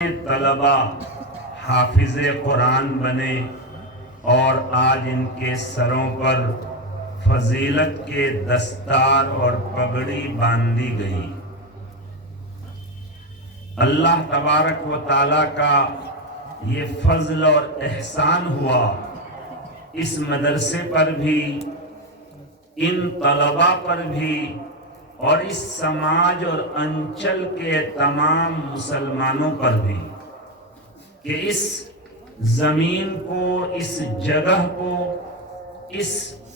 طلبا حافظ قرآن بنے اور آج ان کے سروں پر فضیلت کے دستار اور پگڑی باندھی گئی۔ اللہ تبارک و تعالیٰ کا یہ فضل اور احسان ہوا، اس مدرسے پر بھی، ان طلباء پر بھی، اور اس سماج اور انچل کے تمام مسلمانوں پر بھی، کہ اس زمین کو، اس جگہ کو، اس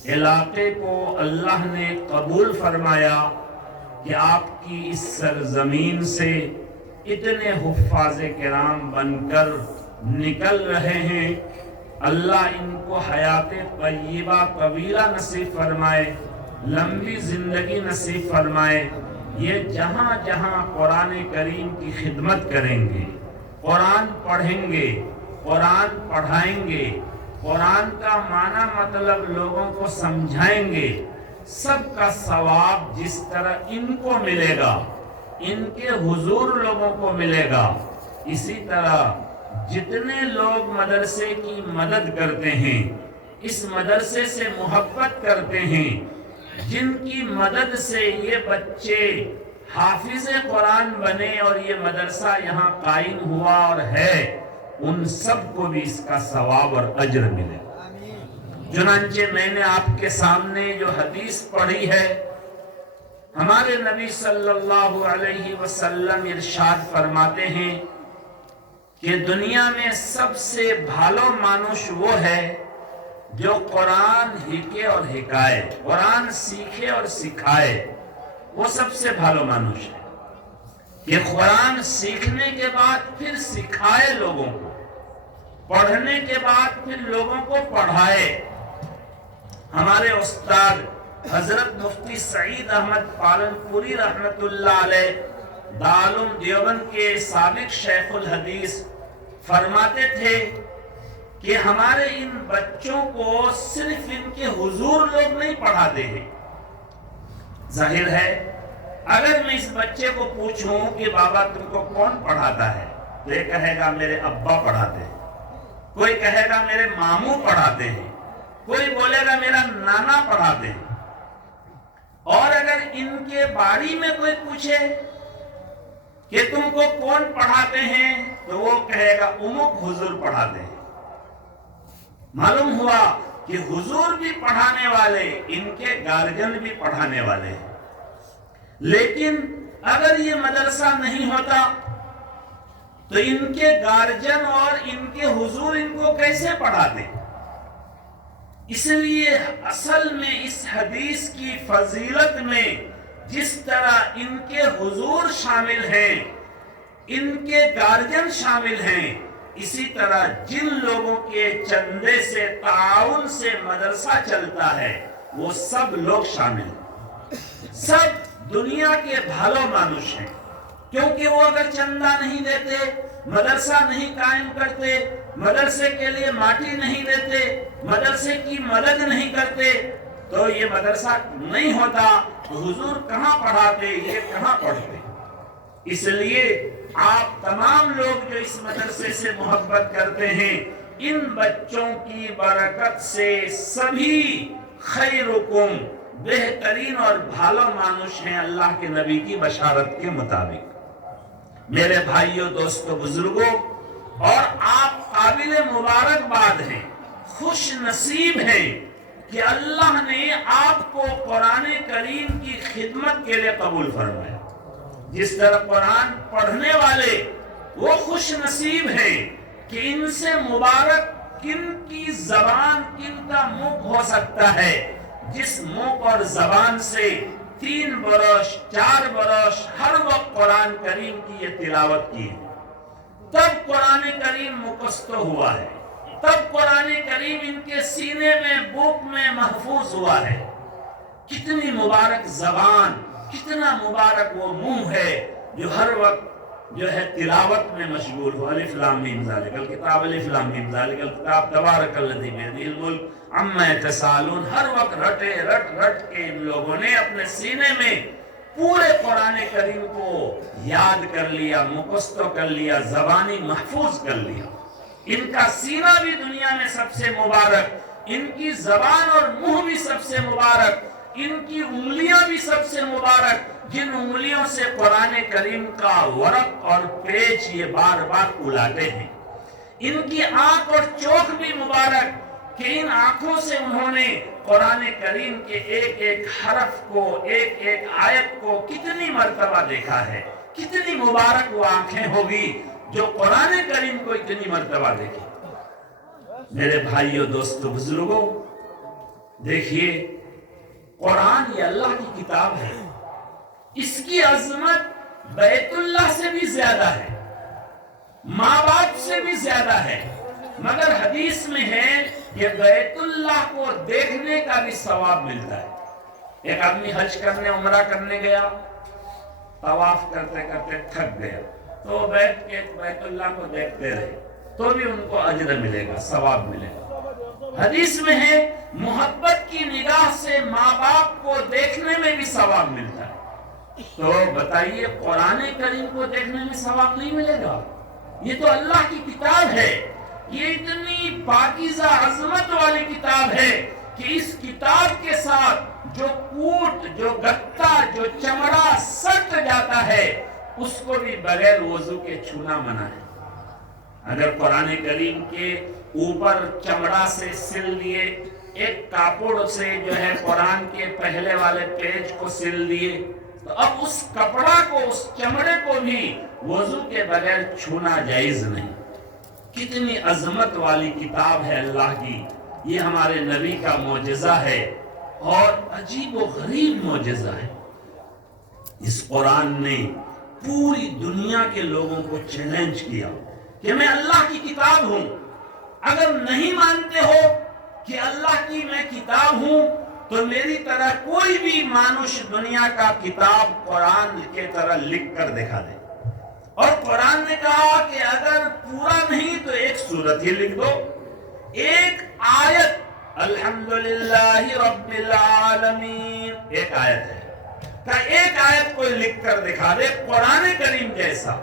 علاقے کو اللہ نے قبول فرمایا کہ آپ کی اس سرزمین سے اتنے حفاظ کرام بن کر نکل رہے ہیں۔ اللہ ان کو حیات طیبہ طویلہ نصیب فرمائے، لمبی زندگی نصیب فرمائے۔ یہ جہاں جہاں قرآن کریم کی خدمت کریں گے، قرآن پڑھیں گے، قرآن پڑھائیں گے، قرآن کا معنی مطلب لوگوں کو سمجھائیں گے، سب کا ثواب جس طرح ان کو ملے گا، ان کے حضور لوگوں کو ملے گا، اسی طرح جتنے لوگ مدرسے کی مدد کرتے ہیں، اس مدرسے سے محبت کرتے ہیں، جن کی مدد سے یہ بچے حافظ قرآن بنے اور یہ مدرسہ یہاں قائم ہوا اور ہے، ان سب کو بھی اس کا ثواب اور اجر ملے۔ چنانچہ میں نے آپ کے سامنے جو حدیث پڑھی ہے، ہمارے نبی صلی اللہ علیہ وسلم ارشاد فرماتے ہیں کہ دنیا میں سب سے بھالو مانوش وہ ہے جو قرآن ہیکے اور ہکائے، قرآن سیکھے اور سکھائے، وہ سب سے بھالو مانوش ہے کہ قرآن سیکھنے کے بعد پھر سکھائے لوگوں کو، پڑھنے کے بعد پھر لوگوں کو پڑھائے۔ ہمارے استاد حضرت مفتی سعید احمد پالنپوری رحمت اللہ علیہ دارالعلوم دیوبند کے سابق شیخ الحدیث فرماتے تھے کہ ہمارے ان بچوں کو صرف ان کے حضور لوگ نہیں پڑھاتے ہیں۔ ظاہر ہے اگر میں اس بچے کو پوچھوں کہ بابا تم کو کون پڑھاتا ہے، تو یہ کہے گا میرے ابا پڑھاتے ہیں، کوئی کہے گا میرے ماموں پڑھاتے ہیں، کوئی بولے گا میرا نانا پڑھاتے ہیں۔ اور اگر ان کے باری میں کوئی پوچھے کہ تم کو کون پڑھاتے ہیں، تو وہ کہے گا امک حضور پڑھاتے ہیں۔ معلوم ہوا کہ حضور بھی پڑھانے والے، ان کے گارجن بھی پڑھانے والے ہیں۔ لیکن اگر یہ مدرسہ نہیں ہوتا تو ان کے گارجن اور ان کے حضور ان کو کیسے پڑھاتے؟ اس لیے اصل میں اس حدیث کی فضیلت میں جس طرح ان کے حضور شامل ہیں، ان کے گارجن شامل ہیں، اسی طرح جن لوگوں کے چندے سے، تعاون سے مدرسہ چلتا ہے، وہ سب لوگ شامل ہیں۔ سب دنیا کے بھالو مانوش ہیں، کیونکہ وہ اگر چندہ نہیں دیتے، مدرسہ نہیں قائم کرتے، مدرسے کے لیے ماٹی نہیں دیتے، مدرسے کی مدد نہیں کرتے، تو یہ مدرسہ نہیں ہوتا، تو حضور کہاں پڑھاتے، یہ کہاں پڑھتے۔ اس لیے آپ تمام لوگ جو اس مدرسے سے محبت کرتے ہیں، ان بچوں کی برکت سے سبھی خیرکم، بہترین اور بھالو مانوش ہیں اللہ کے نبی کی بشارت کے مطابق۔ میرے بھائیوں، دوستوں، بزرگوں، اور آپ قابل مبارکباد ہیں، خوش نصیب ہیں کہ اللہ نے آپ کو قرآن کریم کی خدمت کے لیے قبول فرمایا۔ جس طرح قرآن پڑھنے والے وہ خوش نصیب ہیں کہ ان سے مبارک کن کی زبان، کن کا منہ ہو سکتا ہے جس منہ اور زبان سے 3 برس 4 برس ہر وقت قرآن کریم کی یہ تلاوت کی ہے، تب قرآن کریم مکستو ہوا ہے، تب قرآن کریم ان کے سینے میں، بوک میں محفوظ ہوا ہے۔ کتنی مبارک زبان، کتنا مبارک وہ منہ ہے جو ہر وقت جو ہے تلاوت میں مشغول ہو۔ الف لام میم ذالک الکتاب، الف لام میم ذالک الکتاب، تبارک الذی بیدہ الملک عما یتساءلون، ہر وقت رٹ کے ان لوگوں نے اپنے سینے میں پورے قرآن کریم کو یاد کر لیا، مختص کر لیا، زبانی محفوظ کر لیا۔ ان کا سینہ بھی دنیا میں سب سے مبارک، ان کی زبان اور منہ بھی سب سے مبارک، ان کی انگلیاں بھی سب سے مبارک، جن انگلیوں سے قرآن کریم کا ورق اور پیج یہ بار بار الاتے ہیں۔ ان کی آنکھ اور چوک بھی مبارک کہ ان آنکھوں سے انہوں نے قرآن کریم کے ایک ایک حرف کو، ایک ایک آیت کو کتنی مرتبہ دیکھا ہے۔ کتنی مبارک وہ آنکھیں ہوگی جو قرآن کریم کو اتنی مرتبہ دیکھیں۔ میرے بھائیوں، دوستو، بزرگوں، دیکھیے قرآن یہ اللہ کی کتاب ہے، اس کی عظمت بیت اللہ سے بھی زیادہ ہے، ماں باپ سے بھی زیادہ ہے، مگر حدیث میں ہے کہ بیت اللہ کو دیکھنے کا بھی ثواب ملتا ہے۔ ایک آدمی حج کرنے، عمرہ کرنے گیا، طواف کرتے کرتے تھک گیا، تو وہ بیٹھ کے بیت اللہ کو دیکھتے رہے تو بھی ان کو اجر ملے گا، ثواب ملے گا۔ حدیث میں ہے محبت کی نگاہ سے ماں باپ کو دیکھنے میں بھی ثواب ملتا ہے۔ تو بتائیے قرآن کریم کو دیکھنے میں ثواب نہیں ملے گا؟ یہ تو اللہ کی کتاب ہے، یہ اتنی پاکیزہ عظمت والی کتاب ہے کہ اس کتاب کے ساتھ جو کوٹ، جو گتا، جو چمڑا سٹ جاتا ہے اس کو بھی بغیر وضو کے چھونا منع ہے۔ اگر قرآن کریم کے اوپر چمڑا سے سل دیے، ایک کاپڑ سے جو ہے قرآن کے پہلے والے پیج کو سل دیے، تو اب اس کپڑا کو، اس چمڑے کو بھی وضو کے بغیر چھونا جائز نہیں۔ کتنی عظمت والی کتاب ہے اللہ کی، یہ ہمارے نبی کا معجزہ ہے اور عجیب و غریب معجزہ ہے۔ اس قرآن نے پوری دنیا کے لوگوں کو چیلنج کیا کہ میں اللہ کی کتاب ہوں، اگر نہیں مانتے ہو کہ اللہ کی میں کتاب ہوں تو میری طرح کوئی بھی مانوش دنیا کا کتاب قرآن کے طرح لکھ کر دکھا دے۔ اور قرآن نے کہا کہ اگر پورا نہیں تو ایک سورت ہی لکھ دو، ایک آیت، الحمدللہ رب العالمین، ایک آیت ہے کہ ایک آیت کوئی لکھ کر دکھا دے قرآن کریم جیسا۔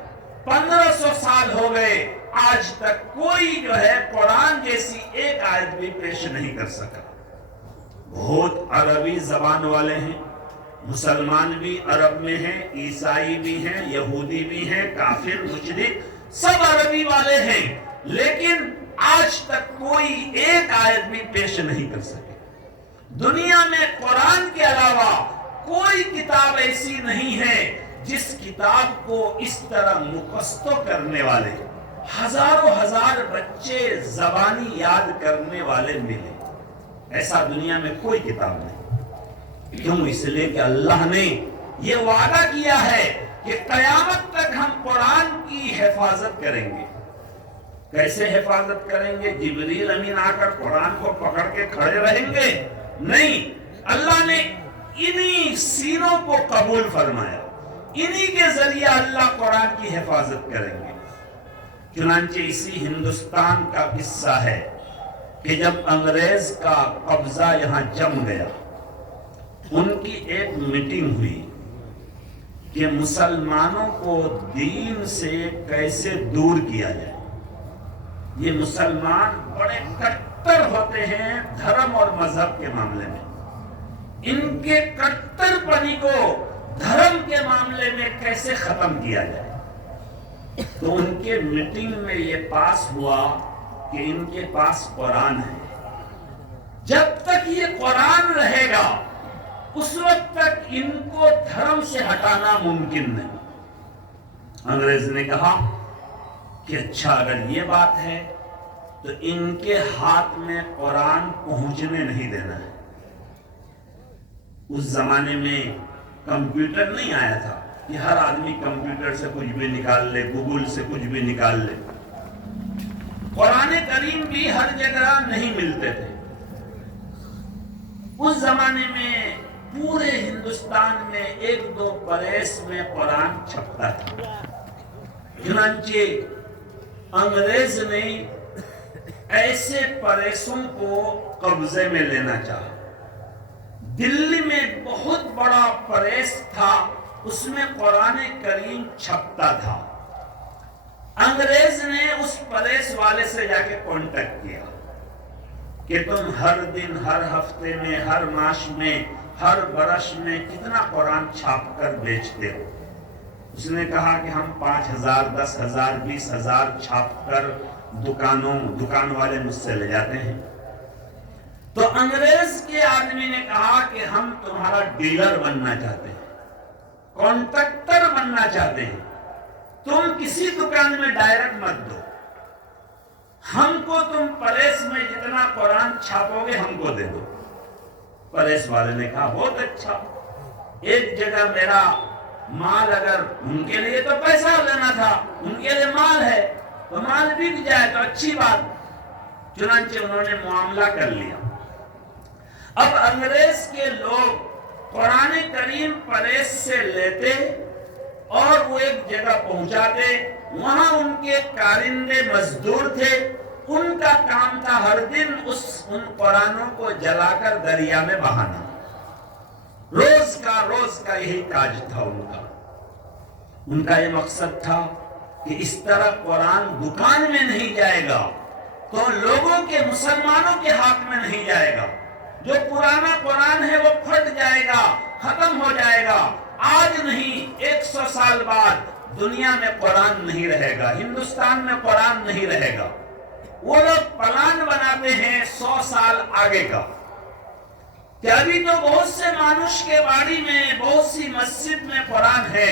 1500 سال ہو گئے، آج تک کوئی جو ہے قرآن جیسی ایک آیت بھی پیش نہیں کر سکا۔ بہت عربی زبان والے ہیں، مسلمان بھی عرب میں ہیں، عیسائی بھی ہیں، یہودی بھی ہیں، کافر، مشرک، سب عربی والے ہیں، لیکن آج تک کوئی ایک آیت بھی پیش نہیں کر سکے۔ دنیا میں قرآن کے علاوہ کوئی کتاب ایسی نہیں ہے جس کتاب کو اس طرح مختص کرنے والے ہزاروں ہزار بچے زبانی یاد کرنے والے ملے۔ ایسا دنیا میں کوئی کتاب نہیں۔ کیوں؟ اس لیے کہ اللہ نے یہ وعدہ کیا ہے کہ قیامت تک ہم قرآن کی حفاظت کریں گے۔ کیسے حفاظت کریں گے؟ جبریل امین آ کر قرآن کو پکڑ کے کھڑے رہیں گے؟ نہیں، اللہ نے انہی سینوں کو قبول فرمایا، انہی کے ذریعے اللہ قرآن کی حفاظت کریں گے۔ چنانچہ اسی ہندوستان کا قصہ ہے کہ جب انگریز کا قبضہ یہاں جم گیا، ان کی ایک میٹنگ ہوئی کہ مسلمانوں کو دین سے کیسے دور کیا جائے۔ یہ مسلمان بڑے کٹر ہوتے ہیں دھرم اور مذہب کے معاملے میں، ان کے کٹر پنی کو دھرم کے معاملے میں کیسے ختم کیا جائے۔ تو ان کے میٹنگ میں یہ پاس ہوا کہ ان کے پاس قرآن ہے، جب تک یہ قرآن رہے گا اس وقت تک ان کو دھرم سے ہٹانا ممکن نہیں۔ انگریز نے کہا کہ اچھا اگر یہ بات ہے تو ان کے ہاتھ میں قرآن پہنچنے نہیں دینا ہے۔ اس زمانے میں کمپیوٹر نہیں آیا تھا کہ ہر آدمی کمپیوٹر سے کچھ بھی نکال لے، گوگل سے کچھ بھی نکال لے۔ قرآن کریم بھی ہر جگہ نہیں ملتے تھے۔ اس زمانے میں پورے ہندوستان میں ایک دو پریس میں قرآن چھپتا تھا۔ چنانچہ انگریز نے ایسے پریسوں کو قبضے میں لینا چاہا۔ دلی میں بہت بڑا پریس تھا اس میں قرآن کریم چھپتا تھا۔ انگریز نے اس پریس والے سے جا کے کانٹیکٹ کیا کہ تم ہر دن، ہر ہفتے میں، ہر ماس میں، ہر برس میں کتنا قرآن چھاپ کر بیچتے ہو؟ اس نے کہا کہ ہم 5,000، 10,000، 20,000 چھاپ کر دکان والے مجھ سے لے جاتے ہیں۔ تو انگریز کے آدمی نے کہا کہ ہم تمہارا ڈیلر بننا چاہتے ہیں، کانٹریکٹر بننا چاہتے ہیں، تم کسی دکان میں ڈائریکٹ مت دو، ہم کو تم پریس میں جتنا قرآن چھاپو گے ہم کو دے دو۔ پریس والے نے کہا بہت اچھا، ایک جگہ میرا مال، اگر ان کے لیے تو پیسہ لینا تھا، ان کے لیے مال ہے تو مال بک جائے تو اچھی بات۔ چنانچہ انہوں نے معاملہ کر لیا۔ اب انگریز کے لوگ قرآن کریم پریس سے لیتے اور وہ ایک جگہ پہنچاتے، وہاں ان کے کارندے مزدور تھے، ان کا کام تھا ہر دن ان قرآنوں کو جلا کر دریا میں بہانا۔ روز کا یہی کاج تھا ان کا یہ مقصد تھا کہ اس طرح قرآن دکان میں نہیں جائے گا تو لوگوں کے، مسلمانوں کے ہاتھ میں نہیں جائے گا۔ جو پرانا قرآن ہے وہ پھٹ جائے گا، ختم ہو جائے گا۔ آج نہیں، 100 سال بعد دنیا میں قرآن نہیں رہے گا، ہندوستان میں قرآن نہیں رہے گا۔ وہ لوگ پلان بناتے ہیں 100 سال آگے کا کہ ابھی تو بہت سے مانوش کے باڑی میں، بہت سی مسجد میں قرآن ہے،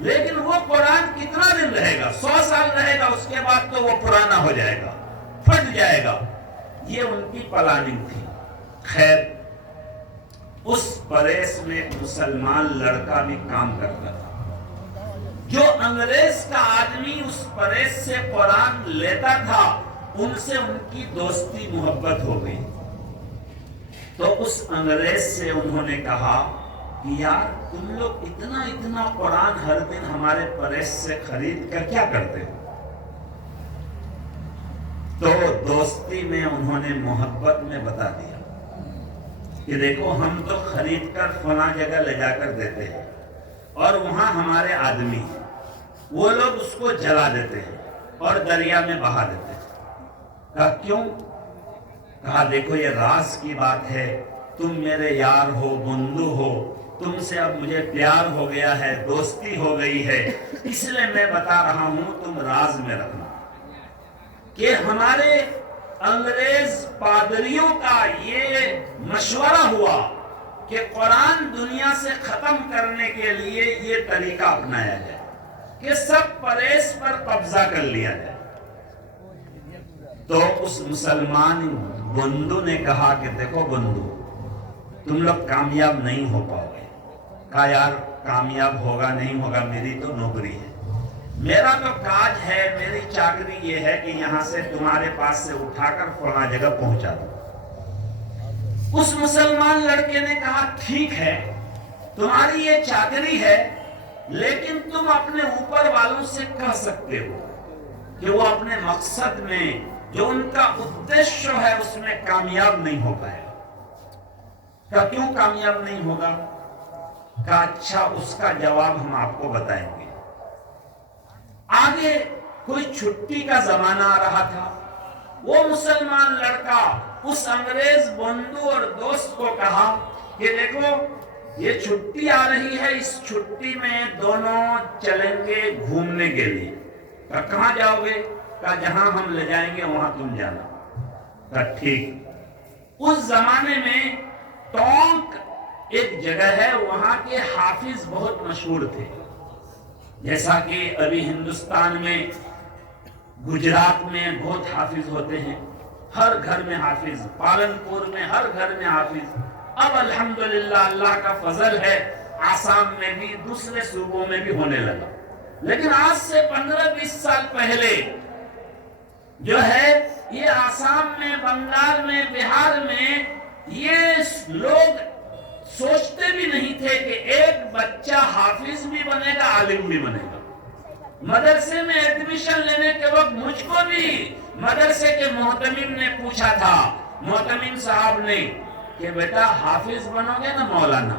لیکن وہ قرآن کتنا دن رہے گا؟ 100 سال رہے گا، اس کے بعد تو وہ پرانا ہو جائے گا، پھٹ جائے گا۔ یہ ان کی پلاننگ تھی۔ خیر، اس پریس میں ایک مسلمان لڑکا بھی کام کرتا تھا۔ جو انگریز کا آدمی اس پریس سے قرآن لیتا تھا، ان سے ان کی دوستی محبت ہو گئی۔ تو اس انگریز سے انہوں نے کہا کہ یار تم لوگ اتنا قرآن ہر دن ہمارے پریس سے خرید کر کیا کرتے ہو؟ تو دوستی میں انہوں نے محبت میں بتا دیا کہ دیکھو ہم تو خرید کر فلاں جگہ لے جا کر دیتے ہیں اور وہاں ہمارے آدمی ہیں، وہ لوگ اس کو جلا دیتے ہیں اور دریا میں بہا دیتے ہیں۔ کہا کیوں؟ کہا دیکھو یہ راز کی بات ہے، تم میرے یار ہو، بندو ہو، تم سے اب مجھے پیار ہو گیا ہے، دوستی ہو گئی ہے، اس لیے میں بتا رہا ہوں، تم راز میں رکھنا کہ ہمارے انگریز پادریوں کا یہ مشورہ ہوا کہ قرآن دنیا سے ختم کرنے کے لیے یہ طریقہ اپنایا جائے کہ سب پریس پر قبضہ کر لیا جائے۔ تو اس مسلمان بندو نے کہا کہ دیکھو بندو، تم لوگ کامیاب نہیں ہو پاؤ گے۔ کہا یار کامیاب ہوگا نہیں ہوگا، میری تو نوکری ہے، میرا تو کاج ہے، میری چاکری یہ ہے کہ یہاں سے تمہارے پاس سے اٹھا کر فلاں جگہ پہنچا دو۔ اس مسلمان لڑکے نے کہا ٹھیک ہے، تمہاری یہ چاکری ہے، لیکن تم اپنے اوپر والوں سے کہہ سکتے ہو کہ وہ اپنے مقصد میں، جو ان کا ادیشیہ ہے، اس میں کامیاب نہیں ہو پائے گا۔ کہا کیوں کامیاب نہیں ہوگا؟ کہا اچھا، اس کا جواب ہم آپ کو بتائیں گے۔ آگے کوئی چھٹی کا زمانہ آ رہا تھا، وہ مسلمان لڑکا اس انگریز بندو اور دوست کو کہا کہ دیکھو یہ چھٹی آ رہی ہے، اس چھٹی میں دونوں چلیں گے گھومنے کے لیے۔ کہا کہاں جاؤ گے؟ کہا جہاں ہم لے جائیں گے وہاں تم جانا۔ کہا ٹھیک۔ اس زمانے میں ٹونک ایک جگہ ہے، وہاں کے حافظ بہت مشہور تھے، جیسا کہ ابھی ہندوستان میں، گجرات میں بہت حافظ ہوتے ہیں، ہر گھر میں حافظ، پالنپور میں ہر گھر میں حافظ۔ اب الحمدللہ اللہ کا فضل ہے، آسام میں بھی دوسرے صوبوں میں بھی ہونے لگا، لیکن آج سے 15-20 سال پہلے جو ہے یہ آسام میں، بنگال میں، بہار میں یہ لوگ سوچتے بھی نہیں تھے کہ ایک بچہ حافظ بھی بنے گا، عالم بھی بنے گا۔ مدرسے میں ایڈمیشن لینے کے وقت مجھ کو بھی مدرسے کے محتمم نے پوچھا تھا، محتمم صاحب نے، کہ بیٹا حافظ بنو گے نا مولانا؟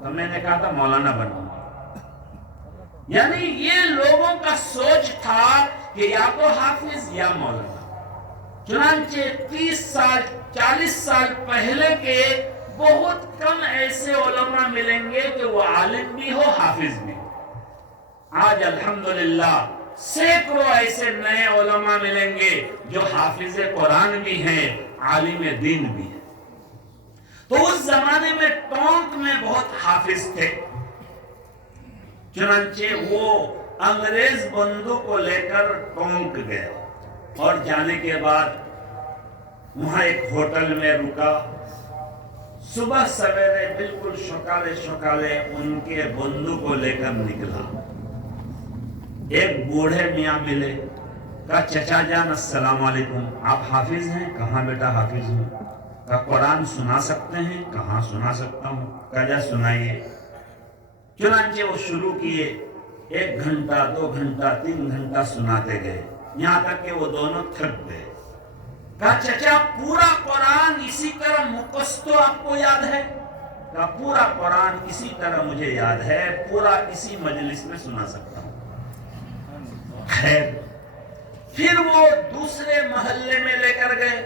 تو میں نے کہا تھا مولانا بنوں گا۔ یعنی یہ لوگوں کا سوچ تھا کہ یا تو حافظ یا مولانا. چنانچہ 30 سال 40 سال پہلے کے بہت کم ایسے علماء ملیں گے کہ وہ عالم بھی ہو حافظ بھی ہو. آج الحمدللہ سینکڑوں ایسے نئے علماء ملیں گے جو حافظ قرآن بھی ہیں، عالم دین بھی ہیں. تو اس زمانے میں ٹونک میں بہت حافظ تھے. چنانچہ وہ انگریز بندوں کو لے کر ٹونک گیا اور جانے کے بعد وہاں ایک ہوٹل میں رکا. صبح سویرے بالکل شکالے شکالے ان کے بندوں کو لے کر نکلا. ایک بوڑھے میاں ملے، کہا چچا جان السلام علیکم، آپ حافظ ہیں؟ کہاں بیٹا حافظ ہوں. کہا قرآن سنا سکتے ہیں؟ کہاں سنا سکتا ہوں. کہا جا سنائیے. چنانچہ وہ شروع کیے. 1 گھنٹہ 2 گھنٹہ 3 گھنٹہ سناتے گئے، یہاں تک کہ وہ دونوں تھک گئے. کہا چچا پورا قرآن اسی طرح مقصد آپ کو یاد ہے؟ کہا پورا قرآن اسی طرح مجھے یاد ہے، پورا اسی مجلس میں سنا سکتا ہوں. خیر، پھر وہ دوسرے محلے میں لے کر گئے.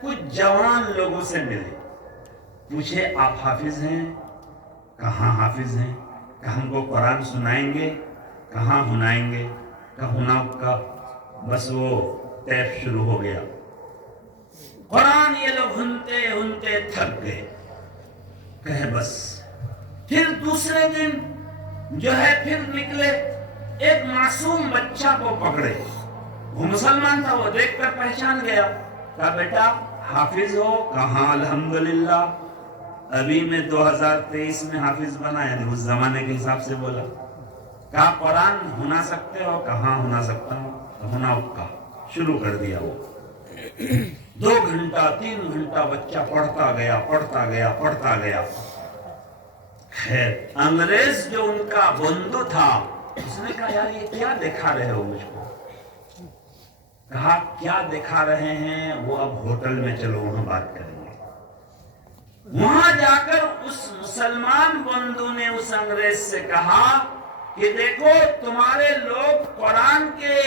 کچھ جوان لوگوں سے ملے، پوچھے آپ حافظ ہیں؟ کہاں حافظ ہیں. کہ ہم کو قرآن سنائیں گے؟ کہاں ہنائیں گے. کہ ہناؤ کا. بس وہ ٹیپ شروع ہو گیا. قرآن یہ لوگ ہنتے ہنتے تھک گئے. کہے بس. پھر دوسرے دن جو ہے پھر نکلے، ایک معصوم بچہ کو پکڑے. وہ مسلمان تھا، وہ دیکھ کر پہچان گیا. کہا بیٹا حافظ ہو؟ کہاں الحمدللہ ابھی میں 2023 میں حافظ بنا، یعنی اس زمانے کے حساب سے بولا. کہا قرآن ہنا سکتے ہو؟ کہاں ہنا سکتا ہوں. ہناؤ کا. شروع کر دیا. وہ 2 گھنٹہ 3 گھنٹہ بچہ پڑھتا گیا پڑھتا گیا پڑھتا گیا. خیر، انگریز جو ان کا بندو تھا اس نے کہا یار یہ کیا دکھا رہے ہو مجھ کو. کہا کیا دکھا رہے ہیں؟ وہ اب ہوٹل میں چلو وہاں بات کریں گے. وہاں جا کر اس مسلمان بندو نے اس انگریز سے کہا کہ دیکھو تمہارے لوگ قرآن کے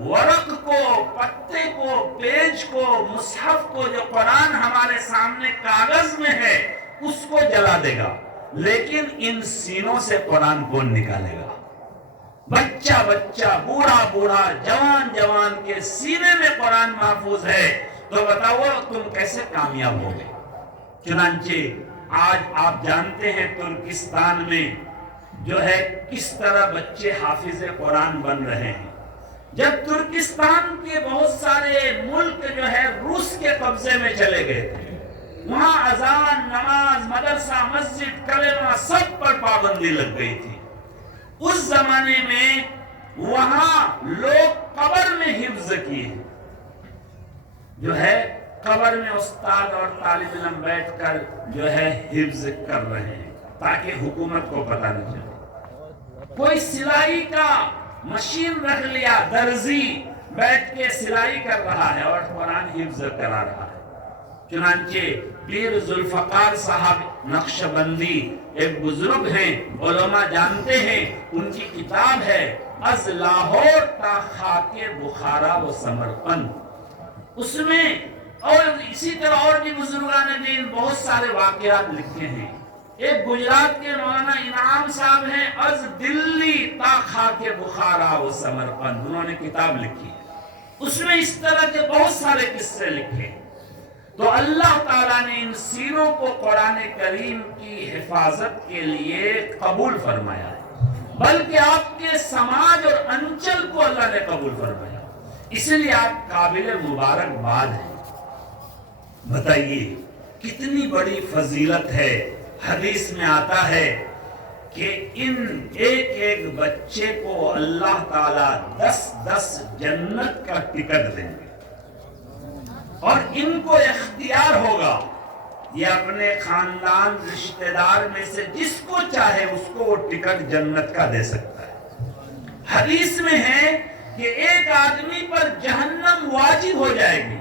ورق کو، پتے کو، پیج کو، مصحف کو، جو قرآن ہمارے سامنے کاغذ میں ہے اس کو جلا دے گا، لیکن ان سینوں سے قرآن کون نکالے گا؟ بچہ بچہ، بوڑھا بوڑھا، جوان جوان کے سینے میں قرآن محفوظ ہے، تو بتاؤ تم کیسے کامیاب ہوگے؟ چنانچہ آج آپ جانتے ہیں ترکستان میں جو ہے کس طرح بچے حافظ قرآن بن رہے ہیں. جب ترکستان کے بہت سارے ملک جو ہے روس کے قبضے میں چلے گئے تھے، وہاں اذان، نماز، مدرسہ، مسجد، کلمہ سب پر پابندی لگ گئی تھی. اس زمانے میں وہاں لوگ قبر میں حفظ کیے، جو ہے قبر میں استاد اور طالب علم بیٹھ کر جو ہے حفظ کر رہے ہیں تاکہ حکومت کو پتہ نہ چلے. کوئی سلائی کا مشین رکھ لیا، درزی بیٹھ کے سلائی کر رہا ہے اور قرآن حفظ کرا رہا ہے. چنانچہ پیر ذوالفقار صاحب نقشبندی ایک بزرگ ہیں، علماء جانتے ہیں، ان کی کتاب ہے از لاہور تا خاک بخارا و سمرقند. اس میں اور اسی طرح اور بھی بزرگان دین بہت سارے واقعات لکھے ہیں. ایک گجرات کے مولانا انعام صاحب ہیں، از دلی تا خاک بخارا و سمرقند، انہوں نے کتاب لکھی ہے. اس میں اس طرح کے بہت سارے قصے لکھے. تو اللہ تعالیٰ نے ان سیروں کو قرآن کریم کی حفاظت کے لیے قبول فرمایا ہے، بلکہ آپ کے سماج اور انچل کو اللہ نے قبول فرمایا، اس لیے آپ قابل مبارکباد ہیں. بتائیے کتنی بڑی فضیلت ہے. حدیث میں آتا ہے کہ ان ایک ایک بچے کو اللہ تعالیٰ 10 جنت کا ٹکٹ دیں گے، اور ان کو اختیار ہوگا یہ اپنے خاندان رشتہ دار میں سے جس کو چاہے اس کو وہ ٹکٹ جنت کا دے سکتا ہے. حدیث میں ہے کہ ایک آدمی پر جہنم واجب ہو جائے گی،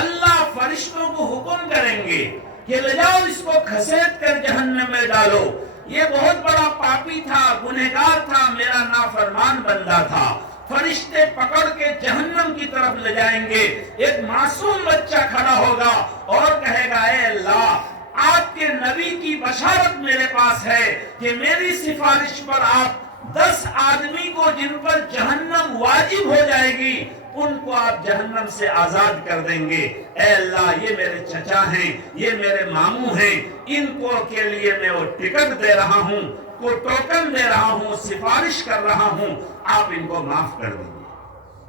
اللہ فرشتوں کو حکم کریں گے کہ لے جاؤ اس کو گھسیٹ کر جہنم میں ڈالو. یہ بہت بڑا پاپی تھا، گنہگار تھا، میرا نافرمان بندہ تھا۔ فرشتے پکڑ کے جہنم کی طرف لے جائیں گے، ایک معصوم بچہ کھڑا ہوگا اور کہے گا اے اللہ، آپ کے نبی کی بشارت میرے پاس ہے کہ میری سفارش پر آپ 10 آدمی کو جن پر جہنم واجب ہو جائے گی ان کو آپ جہنم سے آزاد کر دیں گے۔ اے اللہ، یہ میرے چچا ہیں، یہ میرے ماموں ہیں، ان کو کے لیے میں وہ ٹکٹ دے رہا ہوں، کو ٹوکن دے رہا ہوں، سفارش کر رہا ہوں، آپ ان کو معاف کر دیجئے۔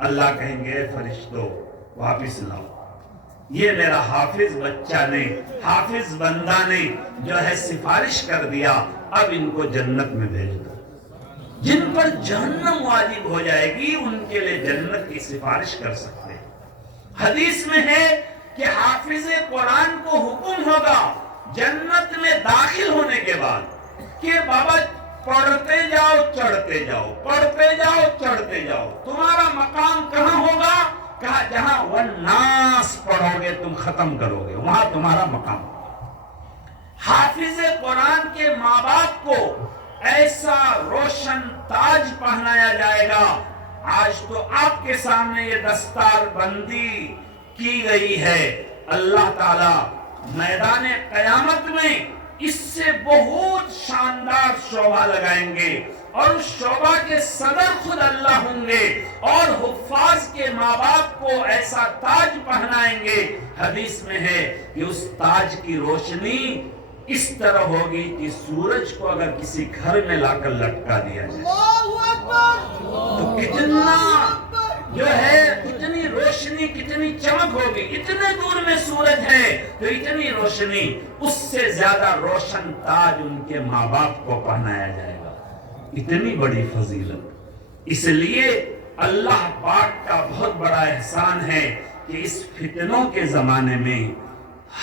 اللہ کہیں گے اے فرشتوں واپس لاؤ، یہ میرا حافظ بچہ نے، حافظ بندہ نے جو ہے سفارش کر دیا، اب ان کو جنت میں بھیج دو۔ جن پر جہنم واجب ہو جائے گی ان کے لئے جنت کی سفارش کر سکتے ہیں۔ حدیث میں ہے کہ حافظ قرآن کو حکم ہوگا جنت میں داخل ہونے کے بعد کہ بابا پڑھتے جاؤ چڑھتے جاؤ، پڑھتے جاؤ چڑھتے جاؤ، تمہارا مقام کہاں ہوگا؟ کہا جہاں والناس پڑھو گے تم ختم کرو گے، وہاں تمہارا مقام ہوگا۔ حافظ قرآن کے ماں باپ کو ایسا روشن تاج پہنایا جائے گا۔ آج تو آپ کے سامنے یہ دستار بندی کی گئی ہے، اللہ تعالی میدان قیامت میں اس سے بہت شاندار شعبہ لگائیں گے اور اس شعبہ کے صدر خود اللہ ہوں گے اور حفاظ کے ماں باپ کو ایسا تاج پہنائیں گے۔ حدیث میں ہے کہ اس تاج کی روشنی اس طرح ہوگی کہ سورج کو اگر کسی گھر میں لا کر لٹکا دیا جائے تو کتنا جو ہے کتنی روشنی، کتنی چمک ہوگی۔ اتنے دور میں سورج ہے تو اتنی روشنی، اس سے زیادہ روشن تاج ان کے ماں باپ کو پہنایا جائے گا۔ اتنی بڑی فضیلت۔ اس لیے اللہ پاک کا بہت بڑا احسان ہے کہ اس فتنوں کے زمانے میں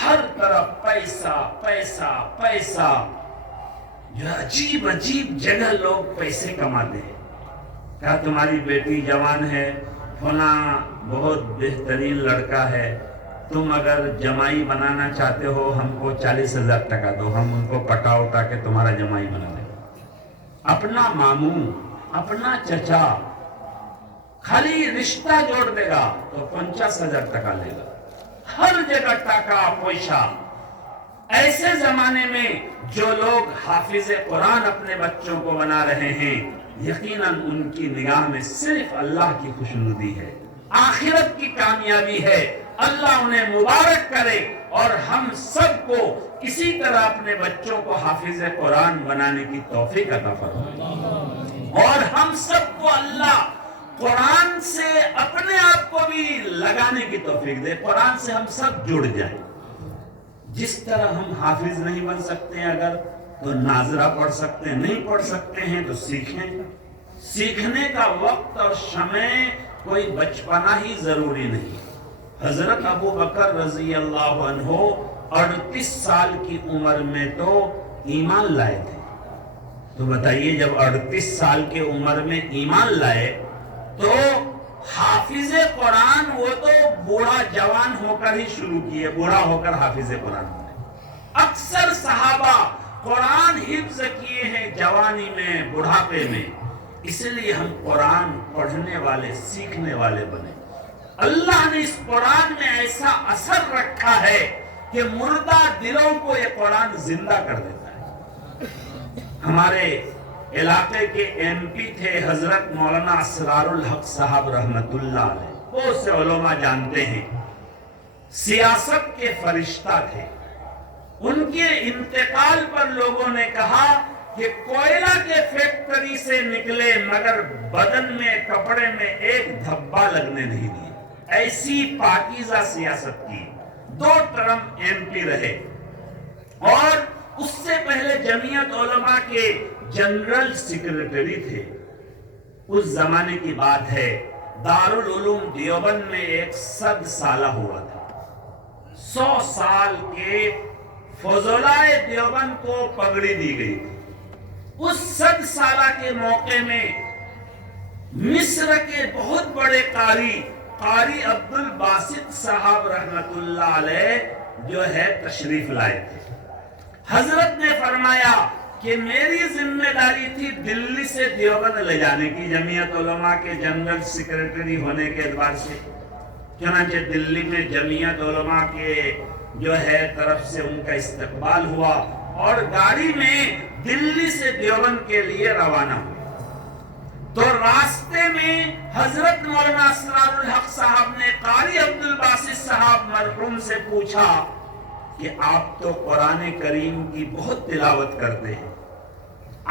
ہر طرف پیسہ پیسہ پیسہ، جو عجیب عجیب جگہ لوگ پیسے کماتے ہیں۔ کہا تمہاری بیٹی جوان ہے، فلاں بہت بہترین لڑکا ہے، تم اگر جمائی بنانا چاہتے ہو ہم کو 40,000 ٹکا دو، ہم ان کو پٹا اٹا کے تمہارا جمائی بنا دیں۔ اپنا ماموں، اپنا چچا خالی رشتہ جوڑ دے گا تو 50,000 ٹکا لے گا، ہر جگہ ٹکا پیسہ۔ ایسے زمانے میں جو لوگ حافظ قرآن اپنے بچوں کو بنا رہے ہیں، یقیناً ان کی نگاہ میں صرف اللہ کی خوشنودی ہے، آخرت کی کامیابی ہے۔ اللہ انہیں مبارک کرے اور ہم سب کو اسی طرح اپنے بچوں کو حافظ قرآن بنانے کی توفیق عطا فرمائے، اور ہم سب کو اللہ قرآن سے اپنے آپ کو بھی لگانے کی توفیق دے، قرآن سے ہم سب جڑ جائیں۔ جس طرح ہم حافظ نہیں بن سکتے ہیں اگر تو ناظرہ پڑھ سکتے ہیں، نہیں پڑھ سکتے ہیں تو سیکھیں۔ سیکھنے کا وقت اور شمع کوئی بچپنا ہی ضروری نہیں۔ حضرت ابو بکر رضی اللہ عنہ 38 سال کی عمر میں تو ایمان لائے تھے۔ تو بتائیے جب 38 سال کی عمر میں ایمان لائے تو حافظ قرآن وہ تو بوڑھا جوان ہو کر ہی شروع کیے، بوڑھا ہو کر حافظ قرآن ہوئے۔ اکثر صحابہ قرآن حفظ کیے ہیں جوانی میں، بڑھاپے میں۔ اس لیے ہم قرآن پڑھنے والے، سیکھنے والے بنے۔ اللہ نے اس قرآن میں ایسا اثر رکھا ہے کہ مردہ دلوں کو یہ قرآن زندہ کر دیتا ہے۔ ہمارے علاقے کے ایم پی تھے حضرت مولانا اسرار الحق صاحب رحمت اللہ علیہ، بہت سے علماء جانتے ہیں، سیاست کے فرشتہ تھے۔ ان کے انتقال پر لوگوں نے کہا کہ کوئلہ کے فیکٹری سے نکلے مگر بدن میں، کپڑے میں ایک دھبا لگنے نہیں دیے۔ ایسی پاکیزہ سیاست کی، 2 ٹرم ایم پی رہے، اور اس سے پہلے جمعیت علماء کے جنرل سیکریٹری تھے۔ اس زمانے کی بات ہے، دارالعلوم دیوبند میں ایک 100 سالہ ہوا تھا۔ 100 سال کے فضلائے دیوبند کو پگڑی دی گئی تھی۔ اس 100 سالہ کے موقع میں مصر کے بہت بڑے قاری عبد الباسط صاحب رحمت اللہ علیہ جو ہے تشریف لائے تھے۔ حضرت نے فرمایا کہ میری ذمہ داری تھی دلی سے دیوبند لے جانے کی، جمعیت علماء کے جنرل سیکریٹری ہونے کے اعتبار سے۔ چنانچہ دلی میں جمعیت علماء کے جو ہے طرف سے ان کا استقبال ہوا اور گاڑی میں دلی سے دیوبند کے لیے روانہ ہوا۔ تو راستے میں حضرت مولانا اسرار الحق صاحب نے قاری عبدالباسط صاحب مرحوم سے پوچھا کہ آپ تو قرآن کریم کی بہت تلاوت کرتے ہیں،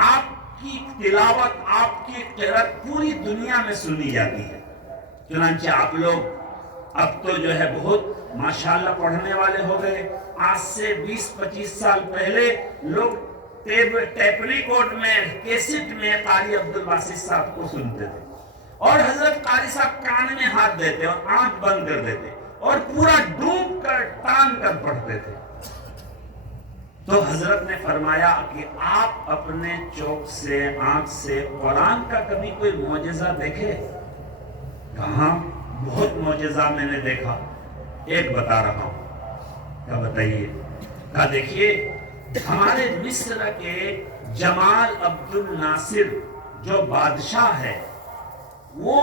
آپ کی تلاوت، آپ کی قرأت پوری دنیا میں سنی جاتی ہے، چنانچہ آپ لوگ اب تو جو ہے بہت ماشاءاللہ پڑھنے والے ہو گئے۔ آج سے 20-25 سال پہلے لوگ ٹیپ ریکارڈ میں، کیسٹ میں قاری عبدالباسط صاحب کو سنتے تھے، اور حضرت قاری صاحب کان میں ہاتھ دیتے اور آنکھ بند کر دیتے اور پورا ڈوب کر ٹان کر پڑھتے تھے۔ تو حضرت نے فرمایا کہ آپ اپنے چوک سے، آنکھ سے قرآن کا کبھی کوئی معجزہ دیکھے؟ کہاں؟ بہت معجزہ میں نے دیکھا، ایک بتا رہا ہوں۔ کیا بتائیے؟ کہا دیکھیے، ہمارے مصر کے جمال عبد الناصر جو بادشاہ ہے، وہ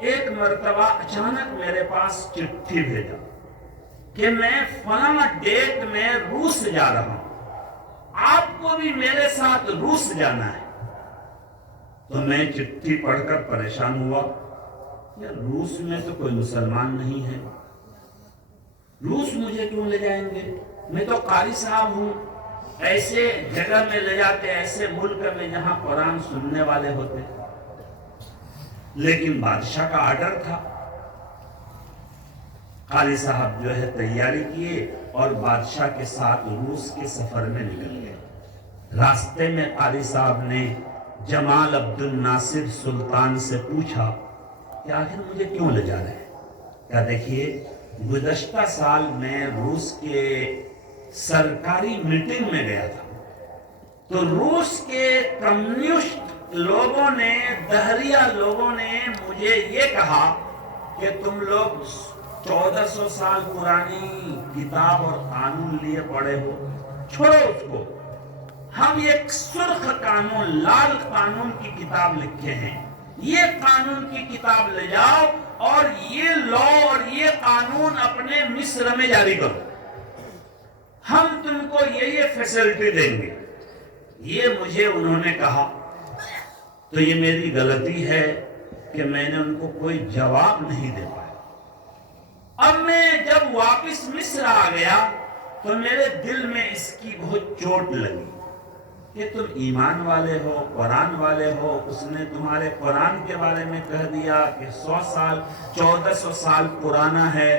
ایک مرتبہ اچانک میرے پاس چٹھی بھیجا کہ میں فلاں ڈیٹ میں روس جا رہا ہوں، آپ کو بھی میرے ساتھ روس جانا ہے۔ تو میں چٹھی پڑھ کر پریشان ہوا، یار روس میں تو کوئی مسلمان نہیں ہے، روس مجھے کیوں لے جائیں گے؟ میں تو قاری صاحب ہوں، ایسے جگہ میں لے جاتے، ایسے ملک میں جہاں قرآن سننے والے ہوتے۔ لیکن بادشاہ کا آرڈر تھا۔ قاری صاحب جو ہے تیاری کیے اور بادشاہ کے ساتھ روس کے سفر میں نکل گئے۔ راستے میں قاری صاحب نے جمال عبد الناصر سلطان سے پوچھا کہ آخر مجھے کیوں لے جا رہے ہیں؟ کیا دیکھیے، گزشتہ سال میں روس کے سرکاری میٹنگ میں گیا تھا، تو روس کے کمیونسٹ لوگوں نے، دہریہ لوگوں نے مجھے یہ کہا کہ تم لوگ 1400 سال پرانی کتاب اور قانون لیے پڑے ہو، چھوڑو اس کو، ہم ایک سرخ قانون، لال قانون کی کتاب لکھے ہیں، یہ قانون کی کتاب لے جاؤ اور یہ لا اور یہ قانون اپنے مصر میں جاری کرو، ہم تم کو یہ فیسلٹی دیں گے۔ یہ مجھے انہوں نے کہا، تو یہ میری غلطی ہے کہ میں نے ان کو کوئی جواب نہیں دے پایا۔ اب میں جب واپس مصر آ گیا تو میرے دل میں اس کی بہت چوٹ لگی کہ تم ایمان والے ہو، قرآن والے ہو، اس نے تمہارے قرآن کے بارے میں کہہ دیا کہ 100 سال 1400 سال پرانا ہے،